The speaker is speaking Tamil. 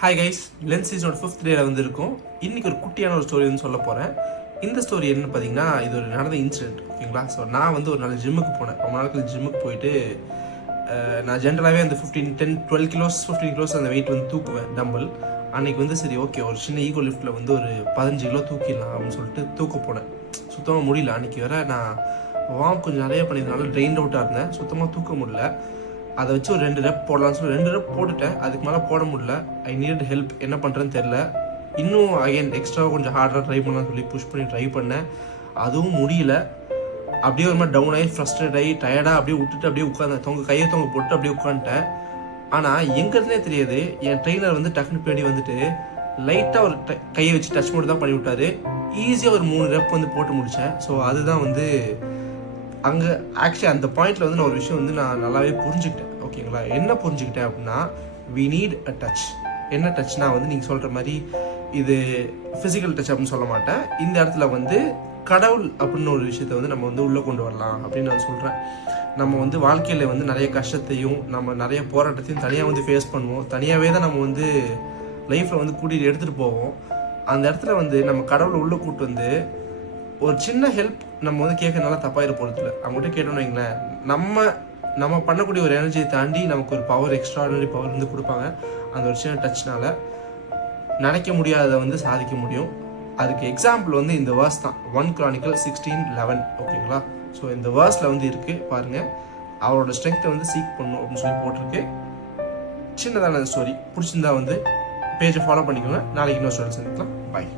ஹாய் கைஸ், லென்ஸ் சீசனோட 5th டேல வந்து இருக்கும். இன்றைக்கி ஒரு குட்டியான ஒரு ஸ்டோரி வந்து சொல்ல போகிறேன். இந்த ஸ்டோரி என்னன்னு பார்த்தீங்கன்னா, இது ஒரு நடந்த இன்சிடென்ட். ஓகேங்களா? ஸோ நான் வந்து ஒரு நாள் ஜிம்முக்கு போனேன். ரொம்ப நாளுக்கு ஜிம்முக்கு போயிட்டு நான் ஜென்ரலாகவே அந்த 12 கிலோஸ் 15 கிலோஸ் அந்த வெயிட் வந்து தூக்குவேன், டம்பிள். அன்றைக்கி வந்து சரி ஓகே, ஒரு சின்ன ஈகோ லிஃப்ட்டில் வந்து ஒரு 15 கிலோ தூக்கிடலாம் அப்படின்னு சொல்லிட்டு தூக்க போனேன். சுத்தமாக முடியல. அன்றைக்கி வேறு நான் வார்ம் கொஞ்சம் நிறைய பண்ணியிருந்தனால ட்ரெயின் அவுட்டாக இருந்தேன். சுத்தமாக தூக்க முடியல. அதை வச்சு ஒரு 2 ரெப் போடலாம்னு சொல்லி 2 ரெப் போட்டுட்டேன். அதுக்கு மேலே போட முடியல. I need help. என்ன பண்ணுறேன்னு தெரில. இன்னும் அகைன் எக்ஸ்ட்ராவாக கொஞ்சம் ஹார்டாக ட்ரை பண்ணலாம்னு சொல்லி புஷ் பண்ணி ட்ரை பண்ணேன். அதுவும் முடியல. அப்படியே ஒரு மாதிரி டவுன் ஆகி ஃப்ரஸ்ட்ரேட் ஆகி டயர்டாக அப்படியே விட்டுட்டு அப்படியே உட்காந்தேன். கையை போட்டு அப்படியே உட்காந்துட்டேன். ஆனால் எங்கிறதுனே தெரியாது, என் ட்ரெயினர் வந்து டக்குனு பின்னாடி வந்துட்டு லைட்டாக ஒரு கையை வச்சு டச் மட்டும் தான் பண்ணி விட்டார். ஈஸியாக ஒரு 3 ரெப் வந்து போட்டு முடித்தேன். ஸோ அதுதான் வந்து அங்கே ஆக்சுவலி அந்த பாயிண்டில் வந்து நான் ஒரு விஷயம் வந்து நான் நல்லாவே புரிஞ்சுக்கிட்டேன். ஓகேங்களா? என்ன புரிஞ்சுக்கிட்டேன் அப்படின்னா, வி நீட் அ டச். என்ன டச்னா வந்து நீங்கள் சொல்கிற மாதிரி இது ஃபிசிக்கல் டச் அப்படின்னு சொல்ல மாட்டேன். இந்த இடத்துல வந்து கடவுள் அப்படின்னு ஒரு விஷயத்த வந்து நம்ம வந்து உள்ளே கொண்டு வரலாம் அப்படின்னு நான் சொல்கிறேன். நம்ம வந்து வாழ்க்கையில் வந்து நிறைய கஷ்டத்தையும் நம்ம நிறைய போராட்டத்தையும் தனியாக வந்து ஃபேஸ் பண்ணுவோம். தனியாகவே தான் நம்ம வந்து லைஃப்பில் வந்து கூட்டிகிட்டு எடுத்துகிட்டு போவோம். அந்த இடத்துல வந்து நம்ம கடவுளை உள்ளே கூப்பிட்டு வந்து ஒரு சின்ன ஹெல்ப் நம்ம வந்து கேட்கறதுனால தப்பாயிட போகிறதில்ல. அவங்ககிட்ட கேட்டோன்னு வைங்களேன், நம்ம பண்ணக்கூடிய ஒரு எனர்ஜியை தாண்டி நமக்கு ஒரு பவர், எக்ஸ்ட்ராடனரி பவர் வந்து கொடுப்பாங்க. அந்த ஒரு சின்ன டச்னால நினைக்க முடியாததை வந்து சாதிக்க முடியும். அதுக்கு எக்ஸாம்பிள் வந்து இந்த வேர்ஸ் தான், 1 Chronicles 16:11. ஓகேங்களா? ஸோ இந்த வேர்ஸில் வந்து இருக்குது பாருங்கள். அவரோட ஸ்ட்ரென்த்தை வந்து சீக் பண்ணும் அப்படின்னு சொல்லி போட்டிருக்கு. சின்னதான ஸ்டோரி பிடிச்சிருந்தா வந்து பேஜை ஃபாலோ பண்ணிக்கோங்க. நாளைக்கு இன்னொரு ஸ்டோரி சந்திக்கலாம். பாய்.